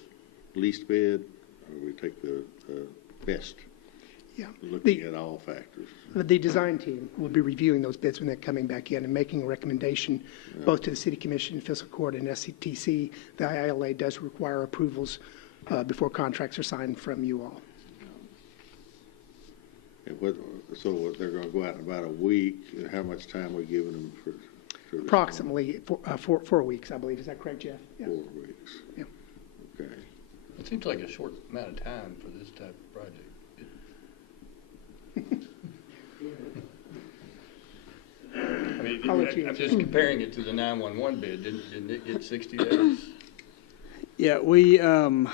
least bid, or do we take the best? Yeah. Looking at all factors. The design team will be reviewing those bids when they're coming back in and making a recommendation both to the City Commission, Fiscal Court, and SCTC. The ILA does require approvals before contracts are signed from you all. And so they're going to go out in about a week. How much time are we giving them for Approximately 4 weeks, I believe. Is that correct, Jeff? Yeah. 4 weeks. Yeah. Okay. It seems like a short amount of time for this type of project. I mean, I'll let you I'm just comparing it to the 911 bid. Didn't it get 60 days? Yeah, we You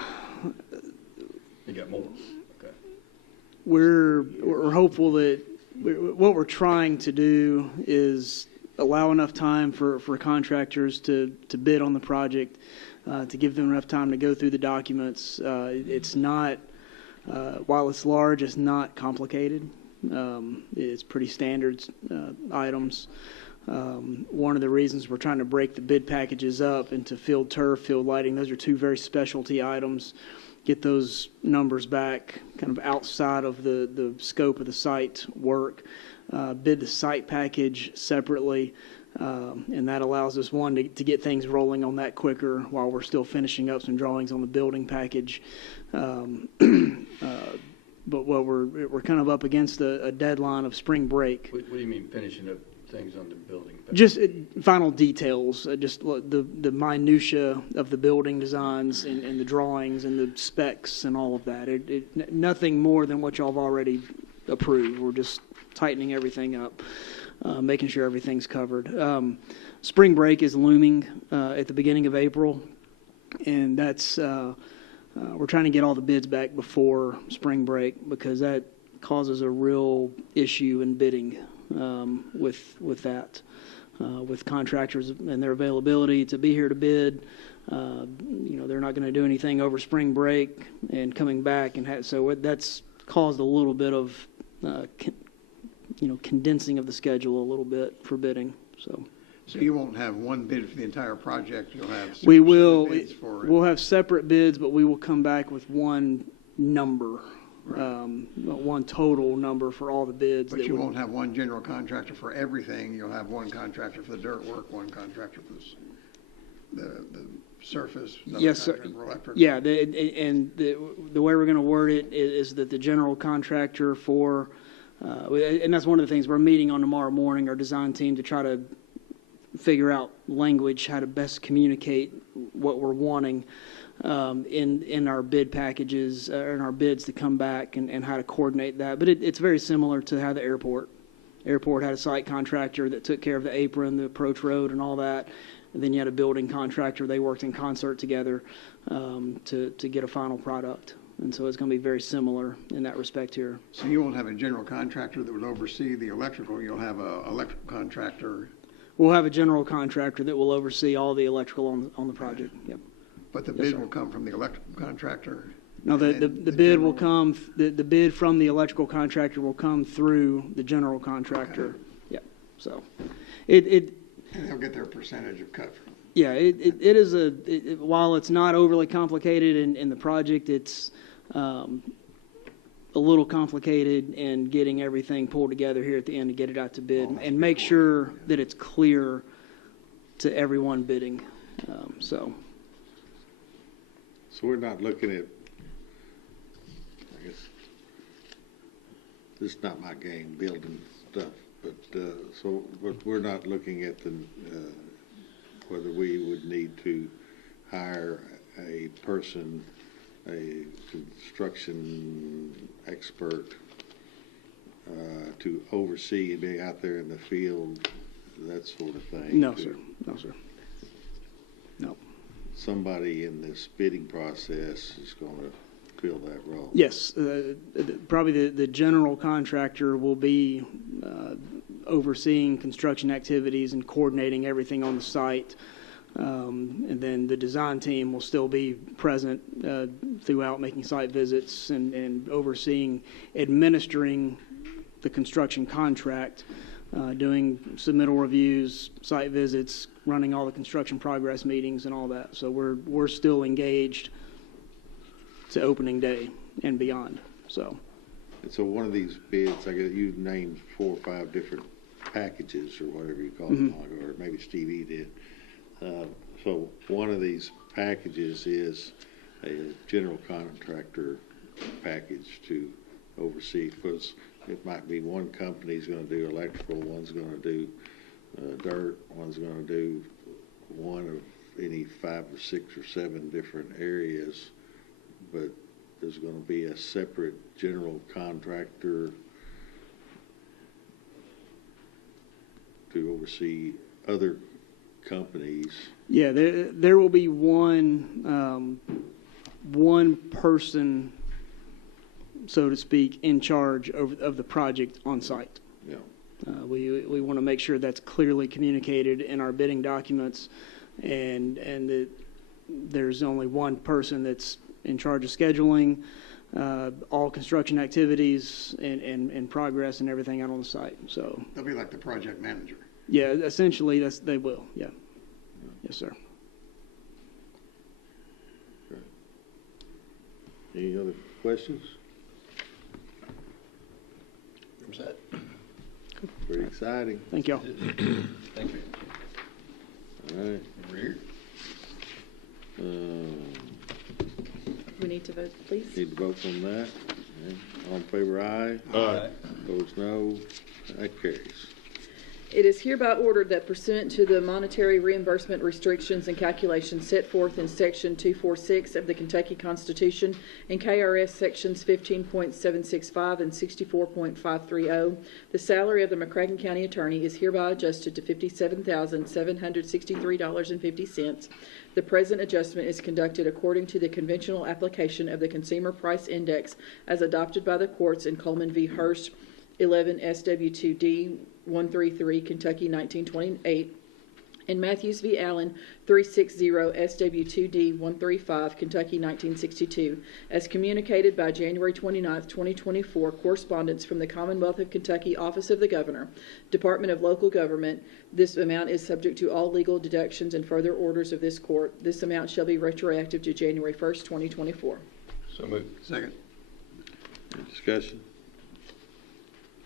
got more. Okay. we're hopeful that what we're trying to do is allow enough time for contractors to bid on the project, to give them enough time to go through the documents. It's not, while it's large, it's not complicated. It's pretty standard items. One of the reasons we're trying to break the bid packages up into field turf, field lighting, those are 2 very specialty items. Get those numbers back kind of outside of the scope of the site work. Bid the site package separately, and that allows us, one, to get things rolling on that quicker while we're still finishing up some drawings on the building package. But what we're kind of up against a deadline of spring break. What do you mean finishing up things on the building? Just final details, just the minutia of the building designs and the drawings and the specs and all of that. Nothing more than what y'all have already approved. We're just tightening everything up, making sure everything's covered. Spring break is looming at the beginning of April, and that's we're trying to get all the bids back before spring break because that causes a real issue in bidding with that, with contractors and their availability to be here to bid. They're not going to do anything over spring break and coming back, and so that's caused a little bit of condensing of the schedule a little bit for bidding. So you won't have one bid for the entire project, you'll have We will. bids for it. We'll have separate bids, but we will come back with one number, one total number for all the bids. But you won't have one general contractor for everything, you'll have one contractor for the dirt work, one contractor for the surface. another Yes, sir. contractor for electrical. Yeah, the way we're going to word it is that the general contractor for, and that's one of the things we're meeting on tomorrow morning, our design team, to try to figure out language, how to best communicate what we're wanting in our bid packages, in our bids to come back, and how to coordinate that. But it's very similar to how the airport had a site contractor that took care of the apron, the approach road, and all that. And then you had a building contractor. They worked in concert together to get a final product. And so it's going to be very similar in that respect here. So you won't have a general contractor that would oversee the electrical, you'll have an electrical contractor. We'll have a general contractor that will oversee all the electrical on the project. Yep. But the bid will come from the electrical contractor? No, the bid will come, the bid from the electrical contractor will come through the general contractor. Okay. Yep. So And they'll get their percentage of cut from it. Yeah, it is while it's not overly complicated in the project, it's a little complicated in getting everything pulled together here at the end to get it out to bid and make sure that it's clear to everyone bidding. So So we're not looking at, I guess, this is not my game, building stuff, but we're not looking at whether we would need to hire a person, a construction expert, to oversee and be out there in the field, that sort of thing. no, sir. No, sir. No. Somebody in this bidding process is going to fill that role. Yes, probably the general contractor will be overseeing construction activities and coordinating everything on the site. And then the design team will still be present throughout, making site visits and overseeing, administering the construction contract, doing submittal reviews, site visits, running all the construction progress meetings and all that. So we're still engaged to opening day and beyond. So, And so one of these bids, I guess you named 4 or 5 different packages or whatever you call them, or maybe Stevie did. So one of these packages is a general contractor package to oversee, because it might be one company's going to do electrical, one's going to do dirt, one's going to do one of any 5 or 6 or 7 different areas, but there's going to be a separate general contractor to oversee other companies. yeah, there will be one person, so to speak, in charge of the project on site. Yeah. We want to make sure that's clearly communicated in our bidding documents, and that there's only one person that's in charge of scheduling all construction activities and progress and everything out on the site. So They'll be like the project manager. yeah, essentially they will. Yeah. Yes, sir. Any other questions? I'm set. Pretty exciting. Thank y'all. Thank you. All right. We need to vote, please. Need to vote on that. Okay. All in favor, aye. Aye. Opposed, no. That carries. It is hereby ordered that pursuant to the monetary reimbursement restrictions and calculations set forth in Section 246 of the Kentucky Constitution and KRS Sections 15.765 and 64.530, the salary of the McCracken County Attorney is hereby adjusted to $57,763.50. The present adjustment is conducted according to the conventional application of the Consumer Price Index as adopted by the courts in Coleman v. Hurst, 11 SW2D 133, Kentucky 1928, and Matthews v. Allen 360 SW2D 135, Kentucky 1962, as communicated by January 29, 2024, correspondence from the Commonwealth of Kentucky Office of the Governor, Department of Local Government. This amount is subject to all legal deductions and further orders of this court. This amount shall be retroactive to January 1st, 2024. So moved. Second. Any discussion?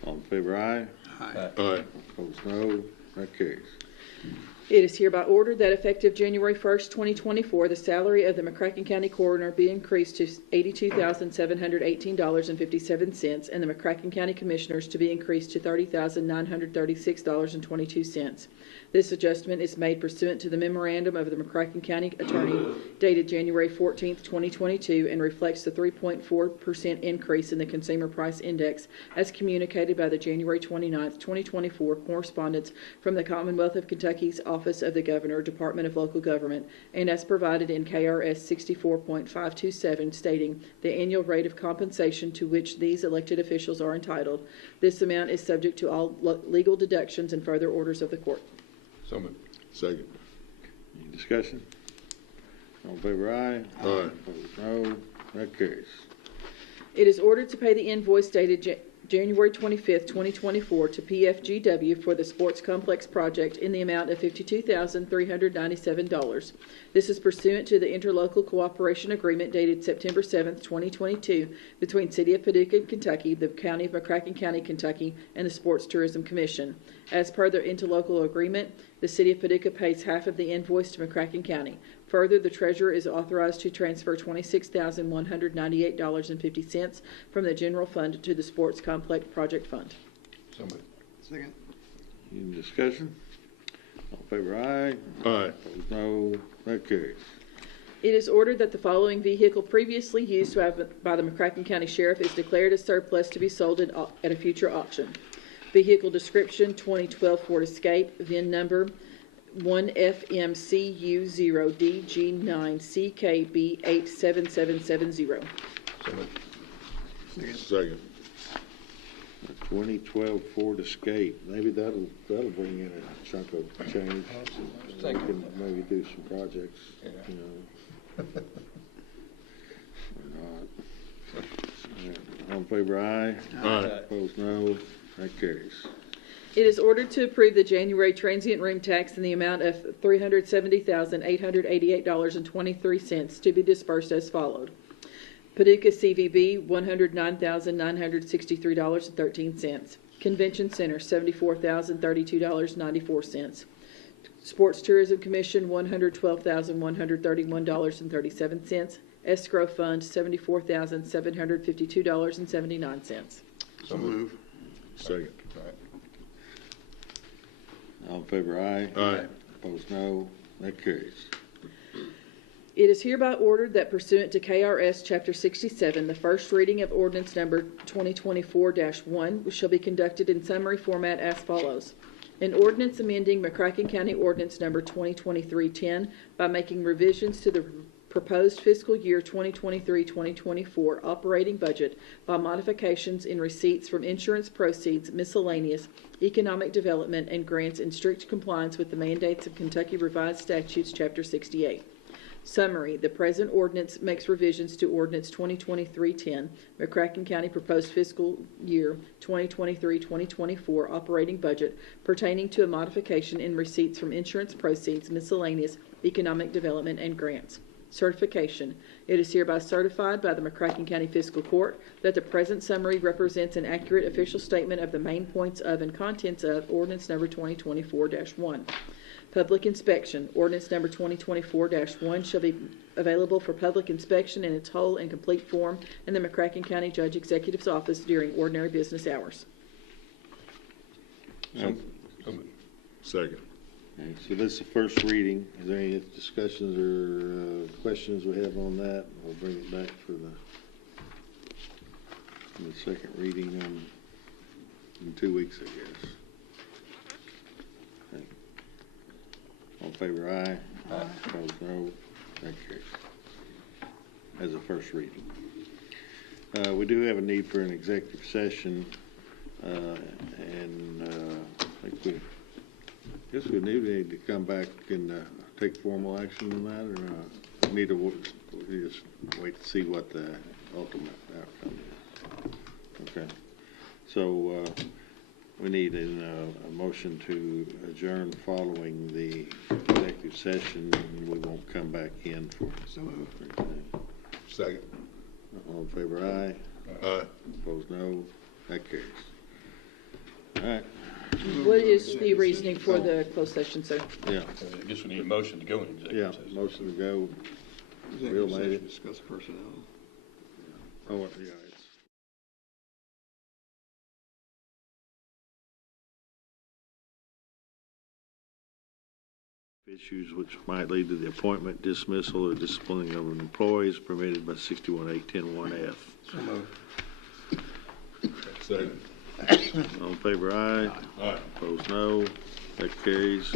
All in favor, aye. Aye. Aye. Opposed, no. That carries. It is hereby ordered that effective January 1st, 2024, the salary of the McCracken County Coroner be increased to $82,718.57, and the McCracken County Commissioners to be increased to $30,936.22. This adjustment is made pursuant to the memorandum of the McCracken County Attorney dated January 14th, 2022, and reflects the 3.4% increase in the Consumer Price Index as communicated by the January 29th, 2024 correspondence from the Commonwealth of Kentucky's Office of the Governor, Department of Local Government, and as provided in KRS 64.527, stating the annual rate of compensation to which these elected officials are entitled. This amount is subject to all legal deductions and further orders of the court. So moved. Second. Any discussion? All in favor, aye. Aye. Opposed, no. That carries. It is ordered to pay the invoice dated January 25th, 2024 to PFGW for the Sports Complex project in the amount of $52,397. This is pursuant to the interlocal cooperation agreement dated September 7th, 2022 between City of Paducah, Kentucky, the County of McCracken County, Kentucky, and the Sports Tourism Commission. As per the interlocal agreement, the City of Paducah pays half of the invoice to McCracken County. Further, the treasurer is authorized to transfer $26,198.50 from the general fund to the Sports Complex Project Fund. So moved. Second. Any discussion? All in favor, aye. Aye. Opposed, no. That carries. It is ordered that the following vehicle previously used by the McCracken County Sheriff is declared as surplus to be sold at a future auction. Vehicle description: 2012 Ford Escape, VIN number 1FMCU0DG9CKB87770. So moved. Second. 2012 Ford Escape. Maybe that'll bring in a chunk of change. We can maybe do some projects, you know. Or not. All in favor, aye. Aye. Opposed, no. That carries. It is ordered to approve the January transient room tax in the amount of $370,888.23 to be dispersed as followed. Paducah CVB, $109,963.13. Convention Center, $74,032.94. Sports Tourism Commission, $112,131.37. Escrow Fund, $74,752.79. So moved. Second. All in favor, aye. Aye. Opposed, no. That carries. It is hereby ordered that pursuant to KRS Chapter 67, the first reading of ordinance number 2024-1 shall be conducted in summary format as follows. An ordinance amending McCracken County Ordinance number 2023-10 by making revisions to the proposed fiscal year 2023-2024 operating budget by modifications in receipts from insurance proceeds, miscellaneous, economic development, and grants in strict compliance with the mandates of Kentucky Revised Statutes Chapter 68. Summary: the present ordinance makes revisions to Ordinance 2023-10, McCracken County proposed fiscal year 2023-2024 operating budget pertaining to a modification in receipts from insurance proceeds, miscellaneous, economic development, and grants. Certification: it is hereby certified by the McCracken County Fiscal Court that the present summary represents an accurate official statement of the main points of and contents of ordinance number 2024-1. Public inspection: ordinance number 2024-1 shall be available for public inspection in its whole and complete form in the McCracken County Judge Executive's office during ordinary business hours. Second. Okay, so this is the first reading. Is there any discussions or questions we have on that? We'll bring it back for the second reading in 2 weeks, I guess. Okay. All in favor, aye. Aye. Opposed, no. That carries. As a first reading. We do have a need for an executive session, and I think I guess we need to come back and take formal action on that, or we need to we just wait to see what the ultimate outcome is. Okay. So we need a motion to adjourn following the executive session, and we won't come back in for anything. Second. All in favor, aye. Aye. Opposed, no. That carries. All right. What is the reasoning for the closed session, sir? Yeah. I guess we need a motion to go in Yeah. executive session. Motion to go. Executive made session, it. discuss personnel. Oh, yeah. Issues which might lead to the appointment, dismissal, or disciplining of an employee is permitted by 61.810(1)(f). So moved. Second. All in favor, aye. Aye. Opposed, no. That carries.